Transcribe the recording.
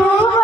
Oh.